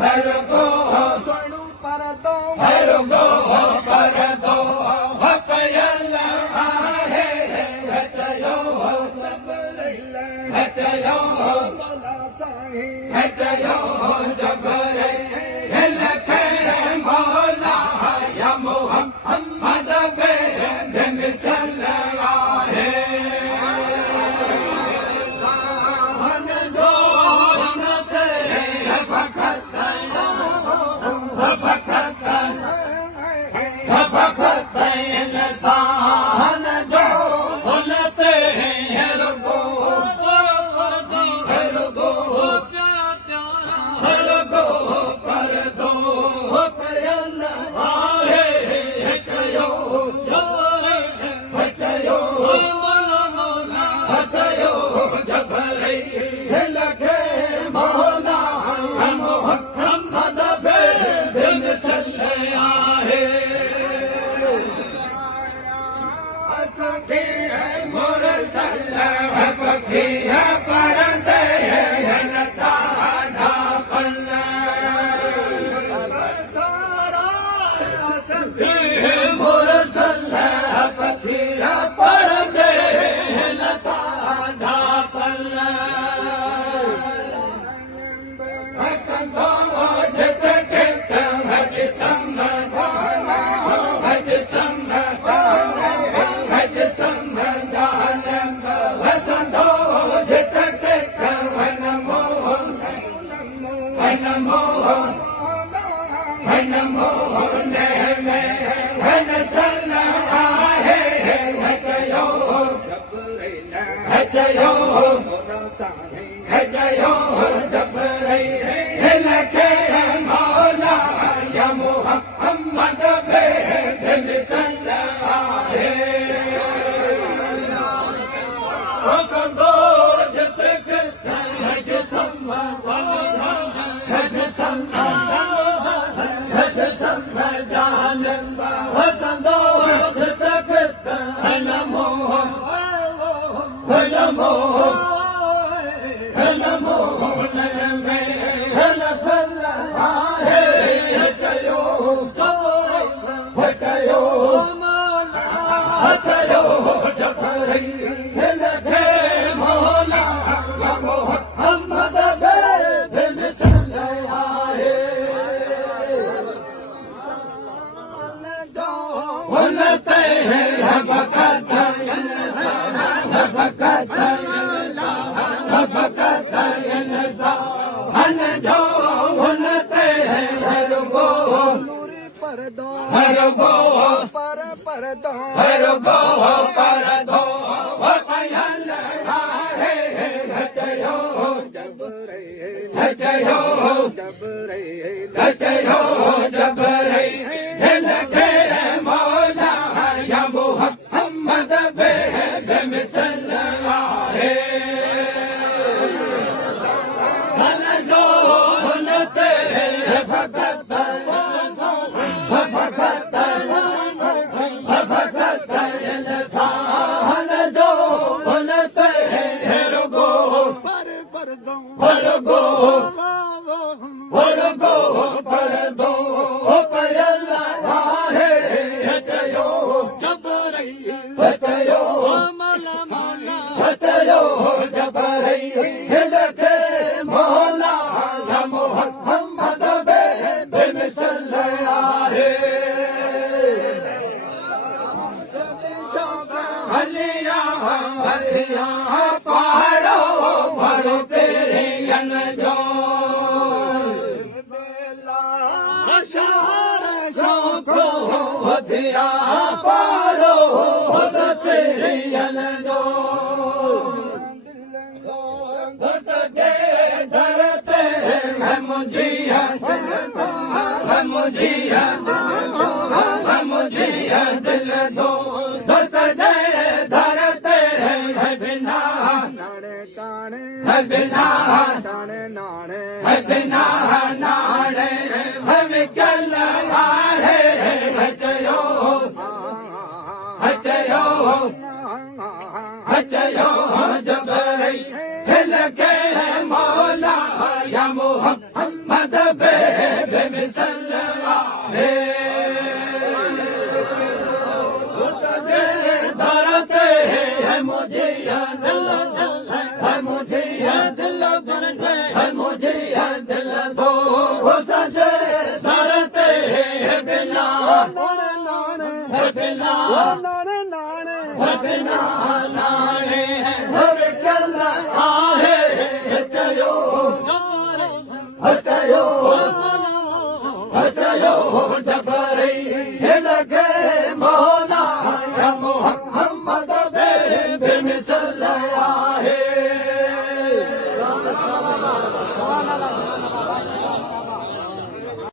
भरगो स्वणु परदो भरगो परदो भपयल आहे हचयो हचयो मला साई हचयो जबरे लखे मौला या मोहम्मद बे मिसल आहे साहन जो नते फकत फकत फकत इंसान जो नते रुगो रुगो रुगो पर दो पयल आहे हचयो हचयो हचयो जबरे लगे मौला मोहम्मद बिन सल्ले आहे असखी है मुरसल पखी है परदे नता ढापन मुरसल पखी है परदे नता ढापन हसंदो जित कित हज संग हज संग हज संग जानंग हसंदो जित कित वन मोहन में वन सल आहे हचयो हचयो हचयो जबरे लखे मौला या मोहम्मद बिन सल आहे हसंदो जित कित हज संग हज संग हज संग जानंग हसंदो जित कित हन मोहन में हन सल आहे हचयो हचयो हचयो जबरे लगे मौला मोहम्मद बिन सल्ले आहे उनते भगत भगत भगत हन जो उनते भरगो नूरी परदो भरगो पर परदो भरगो परदो पयल आहे हचयो जबरे हचयो जबरे हचयो जबरे लगे मौला या मोहम्मद बिन सल आहे हन जो नते भगत भगत भगत इंसान जो नते रुगो पर परदो भरगो भरगो पर दो पयल आहे हचयो जबरे हचयो हचयो जबरे लगे मौला या मोहम्मद बिन सल्ले आहे हलिया हलिया पहाड़ो भरो पेरियन जो शोको हथिया पहाड़ो पेरियन जो धरते मुझिया दिल दो दोस्त धरते बिना बिना बिना नाड़े हम चल आहे हचयो हचयो हचयो जबरे लगे मौला या मोहम्मद बे मुझे दिल दो सजे धरते बिना बिना नाने नाने बिना नाने कल आहे चयो चयो